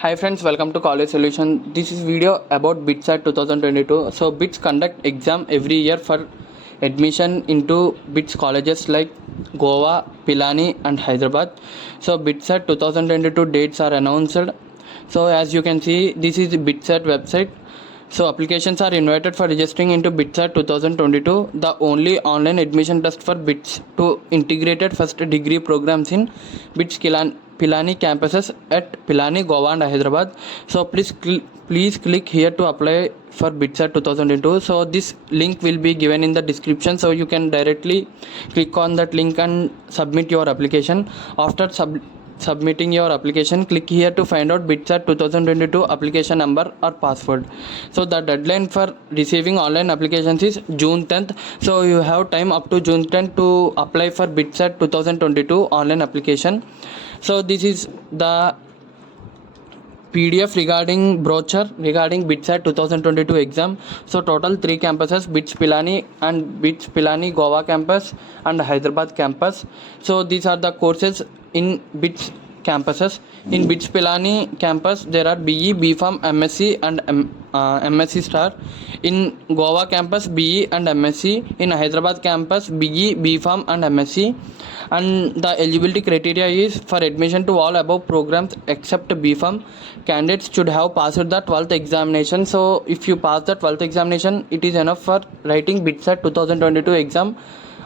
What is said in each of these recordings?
Hi friends, welcome to College Solution. This is video about BITSAT 2022. So BITS conduct exam every year for admission into BITS colleges like Goa, Pilani and Hyderabad. So BITSAT 2022 dates are announced. So as you can see, this is the BITSAT website. So applications are invited for registering into BITSAT 2022, the only online admission test for BITS to integrated first degree programs in BITS Pilani campuses at Pilani, Goa and Hyderabad. So please click here to apply for BITSAT 2022. So this link will be given in the description, so you can directly click on that link and submit your application. After submitting your application, click here to find out BITSAT 2022 application number or password. So the deadline for receiving online applications is June 10th. So you have time up to June 10th to apply for BITSAT 2022 online application. So this is the PDF regarding brochure regarding BITSAT 2022 exam. So total 3 campuses, BITS Pilani and BITS Pilani Goa campus and Hyderabad campus. So these are the courses in BITS campuses. In BITS Pilani campus there are BE, BPharm, MSc and MSc Star. In Goa campus BE and MSc. In Hyderabad campus BE, BPharm and MSc. And the eligibility criteria is for admission to all above programs except BPharm, candidates should have passed the 12th examination. So if you pass the 12th examination, it is enough for writing BITSAT 2022 exam.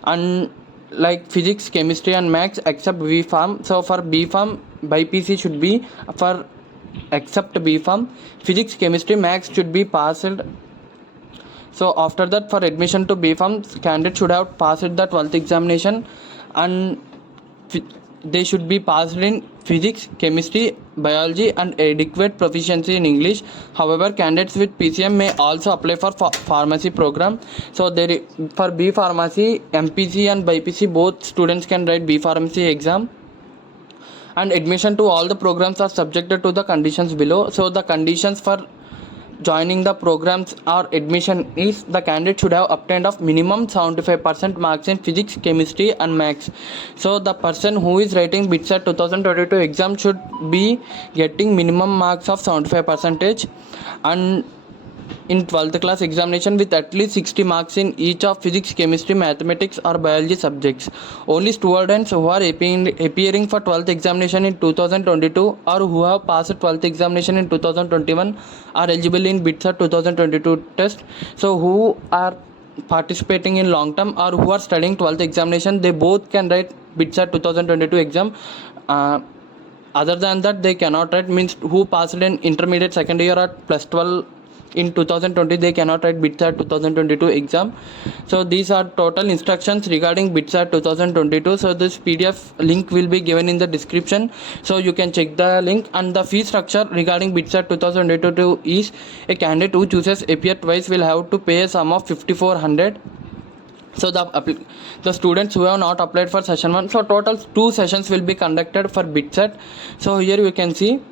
And like physics, chemistry and maths except BPharm. So for BPharm, BPC should be for except BPharm, physics, chemistry, maths should be passed. So after that, for admission to BPharm, candidates should have passed the 12th examination and they should be passed in physics, chemistry, biology and adequate proficiency in English. However, candidates with PCM may also apply for pharmacy program. So for B Pharmacy, MPC and BPC, both students can write B Pharmacy exam. And admission to all the programs are subjected to the conditions below. So the conditions for joining the programs or admission is the candidate should have obtained of minimum 75% marks in physics, chemistry and maths. So the person who is writing BITSAT 2022 exam should be getting minimum marks of 75% and in 12th class examination with at least 60 marks in each of physics, chemistry, mathematics or biology subjects. Only students who are appearing for 12th examination in 2022 or who have passed 12th examination in 2021 are eligible in BITSAT 2022 test. So who are participating in long term or who are studying 12th examination, they both can write BITSAT 2022 exam. Other than that, they cannot write, means who passed in intermediate second year or plus 12 in 2020, they cannot write BITSAT 2022 exam. So these are total instructions regarding BITSAT 2022. So this PDF link will be given in the description, so you can check the link. And the fee structure regarding BITSAT 2022 is a candidate who chooses APR twice will have to pay a sum of 5400. So the students who have not applied for session 1, so total 2 sessions will be conducted for BITSAT. So here you can see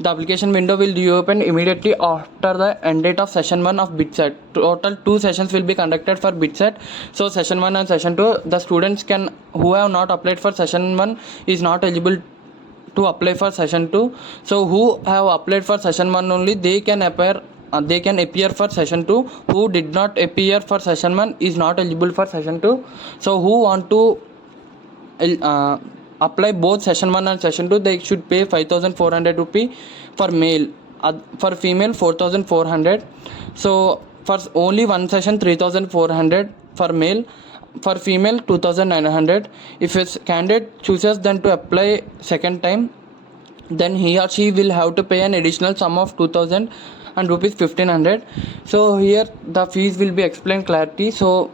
the application window will reopen immediately after the end date of session 1 of BITSAT. Total 2 sessions will be conducted for BITSAT. So session 1 and session 2, the students who have not applied for session 1 is not eligible to apply for session 2. So who have applied for session 1 only, they can appear for session 2. Who did not appear for session 1 is not eligible for session 2. So who want to apply both session 1 and session 2, they should pay 5400 rupee for male. For female 4400. So for only one session 3400 for male. For female 2900. If a candidate chooses then to apply second time, then he or she will have to pay an additional sum of 2000 and rupees 1500. So here the fees will be explained clarity. So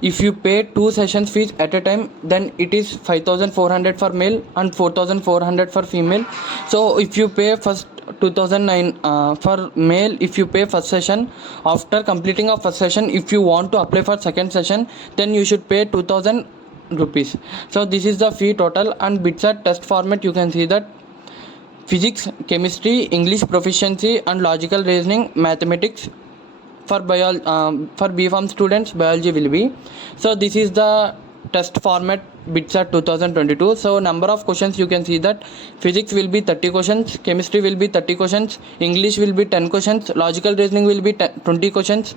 if you pay 2 sessions fees at a time, then it is 5400 for male and 4400 for female. So if you pay first 2009 for male, if you pay first session, after completing of first session, if you want to apply for second session, then you should pay 2000 rupees. So this is the fee total. And BITSAT test format, you can see that physics, chemistry, English proficiency and logical reasoning, mathematics. For BPharm students, biology will be. So this is the test format BITSAT 2022. So number of questions, you can see that physics will be 30 questions, chemistry will be 30 questions, English will be 10 questions, logical reasoning will be 20 questions,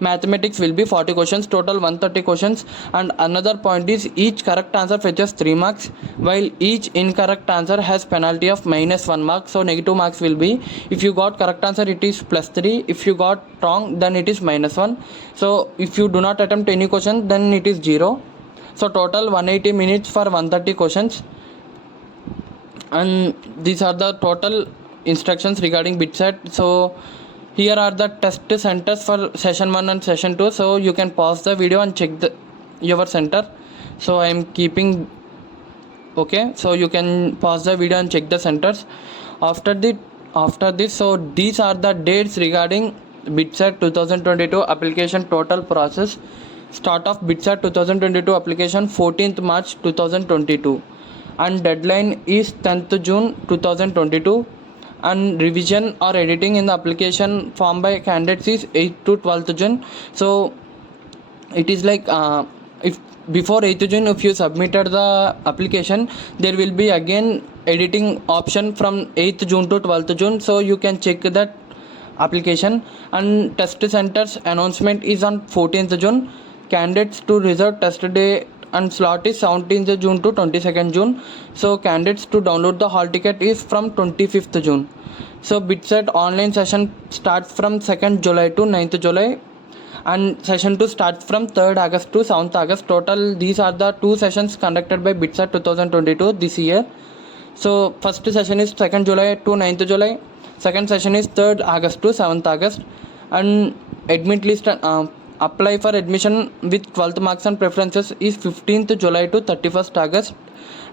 mathematics will be 40 questions, total 130 questions. And another point is each correct answer fetches 3 marks, while each incorrect answer has penalty of -1 mark. So negative marks will be, if you got correct answer it is +3, if you got wrong then it is -1. so if you do not attempt any question then it is 0. So total 180 minutes for 130 questions. And these are the total instructions regarding BITSAT. So here are the test centers for session 1 and session 2. So you can pause the video and check your center. So I am keeping okay, so you can pause the video and check the centers. After this, so these are the dates regarding BITSAT 2022 application total process. Start of BITSAT 2022 application 14th March 2022, and deadline is 10th June 2022, and revision or editing in the application form by candidates is 8th to 12th June. So it is like if before 8th June if you submitted the application, there will be again editing option from 8th June to 12th June. So you can check that application. And test centers announcement is on 14th June. Candidates to reserve test day and slot is 17th June to 22nd June. So candidates to download the hall ticket is from 25th June. So BITSAT online session starts from 2nd July to 9th July, and session 2 starts from 3rd August to 7th August. Total these are the 2 sessions conducted by BITSAT 2022 this year. So first session is 2nd July to 9th July, second session is 3rd August to 7th August. And admit list apply for admission with 12th marks and preferences is 15th July to 31st August,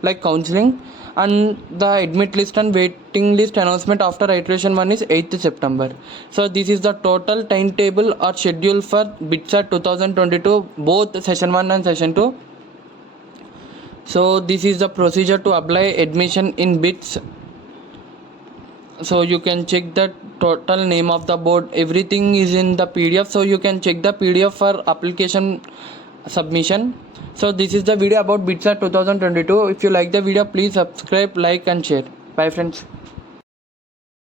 like counseling. And the admit list and waiting list announcement after iteration 1 is 8th September. So this is the total timetable or schedule for BITSAT 2022, both session 1 and session 2. So this is the procedure to apply admission in BITS. So you can check the total name of the board, everything is in the PDF. So you can check the PDF for application submission. So this is the video about BITSAT 2022. If you like the video, please subscribe, like and share. Bye friends.